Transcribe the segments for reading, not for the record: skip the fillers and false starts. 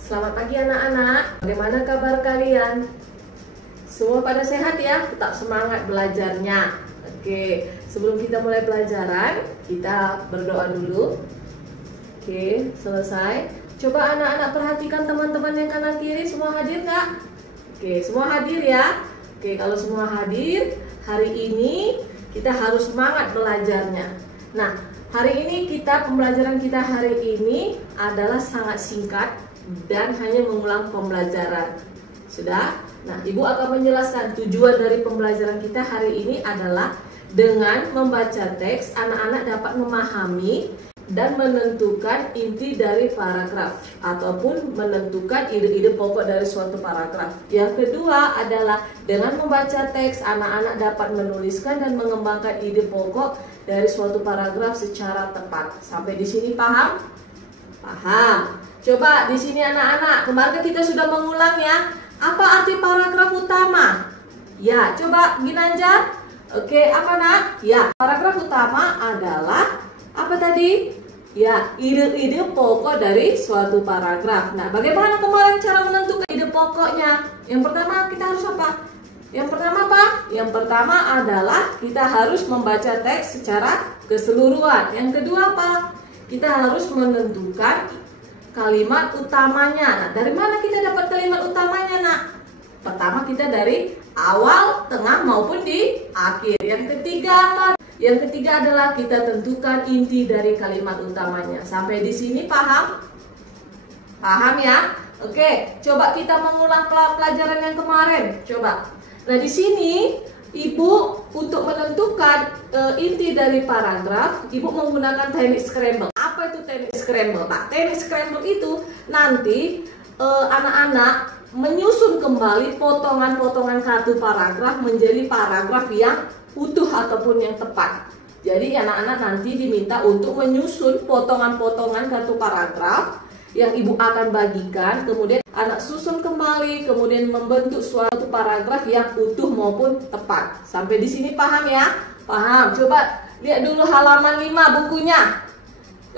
Selamat pagi anak-anak, bagaimana kabar kalian? Semua pada sehat ya? Tetap semangat belajarnya. Oke, sebelum kita mulai pelajaran, kita berdoa dulu. Oke, selesai. Coba anak-anak perhatikan teman-teman yang kanan kiri, semua hadir Kak? Oke, semua hadir ya? Oke, kalau semua hadir, hari ini kita harus semangat belajarnya. Nah, hari ini pembelajaran kita hari ini adalah sangat singkat dan hanya mengulang pembelajaran. Sudah? Nah, Ibu akan menjelaskan tujuan dari pembelajaran kita hari ini adalah dengan membaca teks, anak-anak dapat memahami dan menentukan inti dari paragraf ataupun menentukan ide-ide pokok dari suatu paragraf. Yang kedua adalah dengan membaca teks, anak-anak dapat menuliskan dan mengembangkan ide pokok dari suatu paragraf secara tepat. Sampai di sini paham? Paham. Coba di sini anak-anak, kemarin kita sudah mengulang ya. Apa arti paragraf utama? Ya, coba Ginanjar. Oke, apa nak? Ya, paragraf utama adalah apa tadi? Ya, ide-ide pokok dari suatu paragraf. Nah, bagaimana kemarin cara menentukan ide pokoknya? Yang pertama kita harus apa? Yang pertama apa? Yang pertama adalah kita harus membaca teks secara keseluruhan. Yang kedua apa? Kita harus menentukan kalimat utamanya. Nah, dari mana kita dapat kalimat utamanya, nak? Pertama kita dari awal, tengah maupun di akhir. Yang ketiga apa? Yang ketiga adalah kita tentukan inti dari kalimat utamanya. Sampai di sini paham? Paham ya? Oke, coba kita mengulang pelajaran yang kemarin. Coba. Nah, di sini Ibu untuk menentukan inti dari paragraf, Ibu menggunakan teknik scramble. Apa itu teknik scramble? Nah, teknik scramble itu nanti anak-anak menyusun kembali potongan-potongan kartu paragraf menjadi paragraf yang utuh ataupun yang tepat. Jadi anak-anak nanti diminta untuk menyusun potongan-potongan kartu paragraf yang Ibu akan bagikan, kemudian anak susun kembali, kemudian membentuk suatu paragraf yang utuh maupun tepat. Sampai di sini paham ya? Paham. Coba lihat dulu halaman 5 bukunya.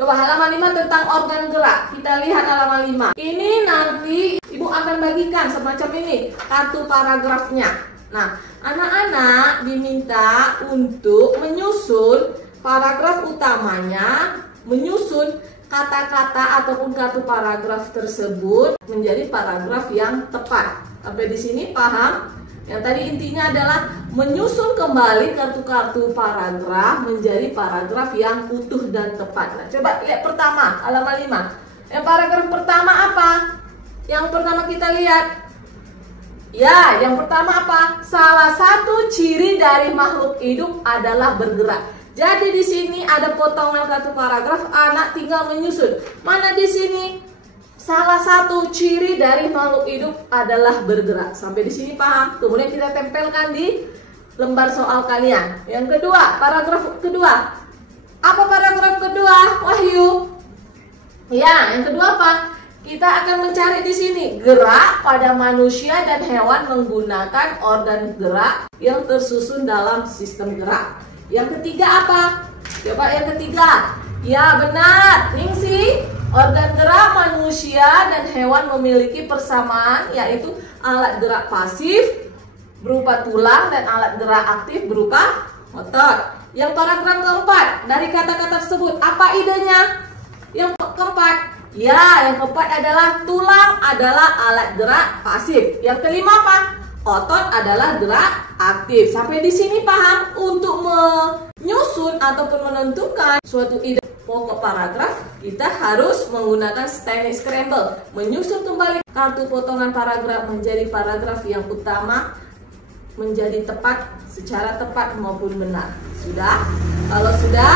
Coba halaman 5 tentang organ gerak. Kita lihat halaman 5. Ini nanti Ibu akan bagikan semacam ini kartu paragrafnya. Nah, anak-anak diminta untuk menyusun paragraf utamanya, menyusun kata-kata ataupun kartu paragraf tersebut menjadi paragraf yang tepat. Sampai di sini paham? Yang tadi intinya adalah menyusun kembali kartu-kartu paragraf menjadi paragraf yang utuh dan tepat. Nah, coba lihat pertama, halaman 5. Yang paragraf pertama apa? Yang pertama kita lihat. Ya, yang pertama apa? Salah satu ciri dari makhluk hidup adalah bergerak. Jadi di sini ada potongan kartu paragraf, anak tinggal menyusun. Mana di sini? Salah satu ciri dari makhluk hidup adalah bergerak. Sampai di sini paham? Kemudian kita tempelkan di lembar soal kalian. Yang kedua, paragraf kedua. Apa paragraf kedua, Wahyu? Ya, yang kedua apa? Kita akan mencari di sini gerak pada manusia dan hewan menggunakan organ gerak yang tersusun dalam sistem gerak. Yang ketiga apa? Coba yang ketiga. Ya benar, Ningsi. Organ gerak manusia dan hewan memiliki persamaan, yaitu alat gerak pasif berupa tulang dan alat gerak aktif berupa otot. Yang paragraf keempat, dari kata-kata tersebut apa idenya? Yang keempat, ya yang keempat adalah tulang adalah alat gerak pasif. Yang kelima apa? Otot adalah gerak aktif. Sampai di sini paham? Untuk menyusun ataupun menentukan suatu ide pokok paragraf, kita harus menggunakan teknik scramble. Menyusun kembali kartu potongan paragraf menjadi paragraf yang utama, menjadi tepat, secara tepat maupun benar. Sudah? Kalau sudah,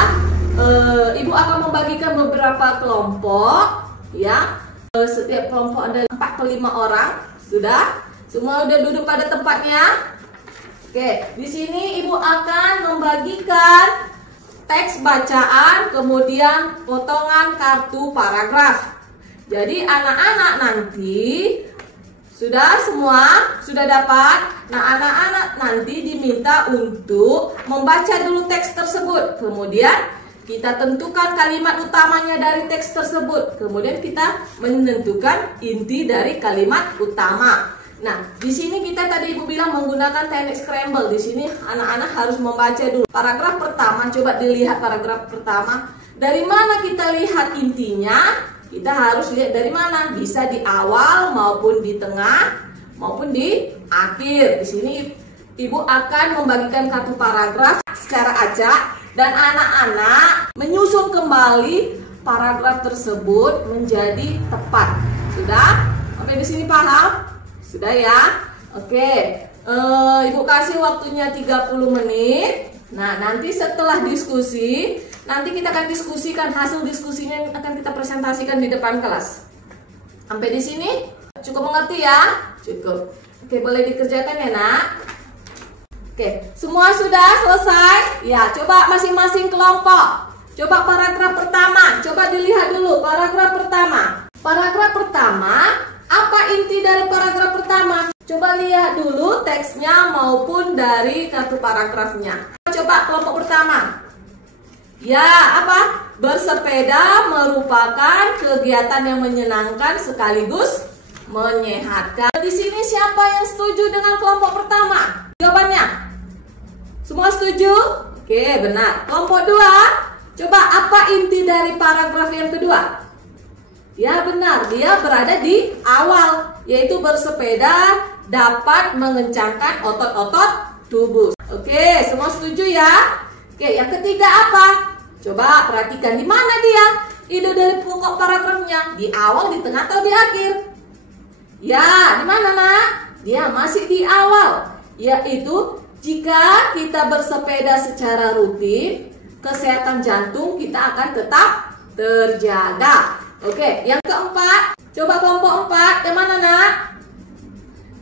Ibu akan membagikan beberapa kelompok. Ya, setiap kelompok ada 4 ke 5 orang. Sudah? Semua udah duduk pada tempatnya? Oke, di sini Ibu akan membagikan teks bacaan, kemudian potongan kartu paragraf. Jadi anak-anak nanti sudah semua sudah dapat. Nah, anak-anak nanti diminta untuk membaca dulu teks tersebut. Kemudian kita tentukan kalimat utamanya dari teks tersebut. Kemudian kita menentukan inti dari kalimat utama. Nah, di sini kita tadi Ibu bilang menggunakan teknik scramble. Di sini anak-anak harus membaca dulu. Paragraf pertama, coba dilihat paragraf pertama. Dari mana kita lihat intinya? Kita harus lihat dari mana? Bisa di awal maupun di tengah maupun di akhir. Di sini Ibu akan membagikan kartu paragraf secara acak. Dan anak-anak menyusun kembali paragraf tersebut menjadi tepat. Sudah? Sampai di sini paham? Sudah ya? Oke. Ibu kasih waktunya 30 menit. Nah, nanti setelah diskusi, nanti kita akan diskusikan hasil diskusinya, akan kita presentasikan di depan kelas. Sampai di sini cukup mengerti ya? Cukup. Oke, boleh dikerjakan ya, Nak? Oke, semua sudah selesai? Ya, coba masing-masing kelompok. Coba paragraf pertama, coba dilihat dulu paragraf pertama. Paragraf pertama, apa inti dari paragraf pertama? Coba lihat dulu teksnya maupun dari kartu paragrafnya. Coba kelompok pertama. Ya, apa? Bersepeda merupakan kegiatan yang menyenangkan sekaligus menyehatkan. Di sini siapa yang setuju dengan kelompok pertama? Jawabannya? Semua setuju? Oke, benar. Kelompok 2, coba apa inti dari paragraf yang kedua? Ya benar, dia berada di awal, yaitu bersepeda dapat mengencangkan otot-otot tubuh. Oke, semua setuju ya? Oke, yang ketiga apa? Coba perhatikan di mana dia? Ide dari pokok paragrafnya, di awal, di tengah, atau di akhir? Ya, di mana, Nak? Dia masih di awal, yaitu jika kita bersepeda secara rutin, kesehatan jantung kita akan tetap terjaga. Oke, yang keempat, coba kelompok 4, yang mana, Nak?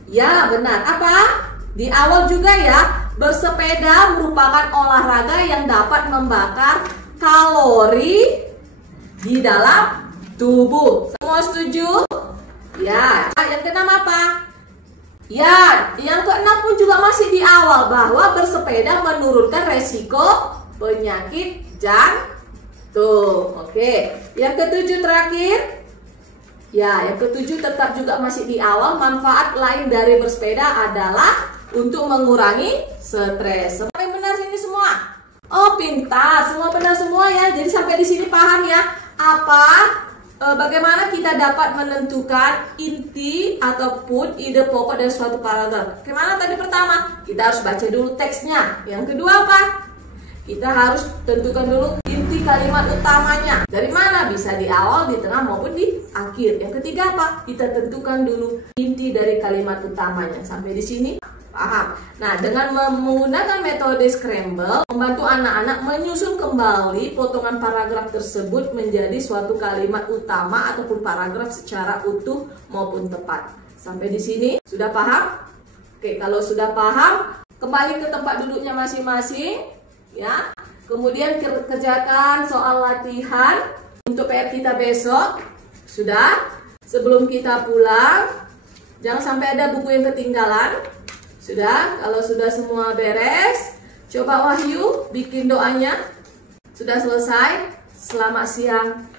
Ya, benar. Apa? Di awal juga ya, bersepeda merupakan olahraga yang dapat membakar kalori di dalam tubuh. Semua setuju? Ya, yang keenam apa? Ya, yang keenam pun juga masih di awal, bahwa bersepeda menurunkan resiko penyakit jantung. Oke, yang ketujuh terakhir. Ya, yang ketujuh tetap juga masih di awal. Manfaat lain dari bersepeda adalah untuk mengurangi stres. Sampai benar sini semua? Oh, pintar, semua benar semua ya. Jadi sampai di sini paham ya? Bagaimana kita dapat menentukan inti ataupun ide pokok dari suatu paragraf. Gimana tadi pertama? Kita harus baca dulu teksnya. Yang kedua apa? Kita harus tentukan dulu inti kalimat utamanya. Dari mana? Bisa di awal, di tengah, maupun di akhir. Yang ketiga apa? Kita tentukan dulu inti dari kalimat utamanya. Sampai di sini paham? Nah, dengan menggunakan metode scramble, membantu anak-anak menyusun kembali potongan paragraf tersebut menjadi suatu kalimat utama ataupun paragraf secara utuh maupun tepat. Sampai di sini sudah paham? Oke, kalau sudah paham, kembali ke tempat duduknya masing-masing, ya. Kemudian kerjakan soal latihan untuk PR kita besok. Sudah? Sebelum kita pulang, jangan sampai ada buku yang ketinggalan. Sudah? Kalau sudah semua beres, coba Wahyu bikin doanya. Sudah selesai? Selamat siang.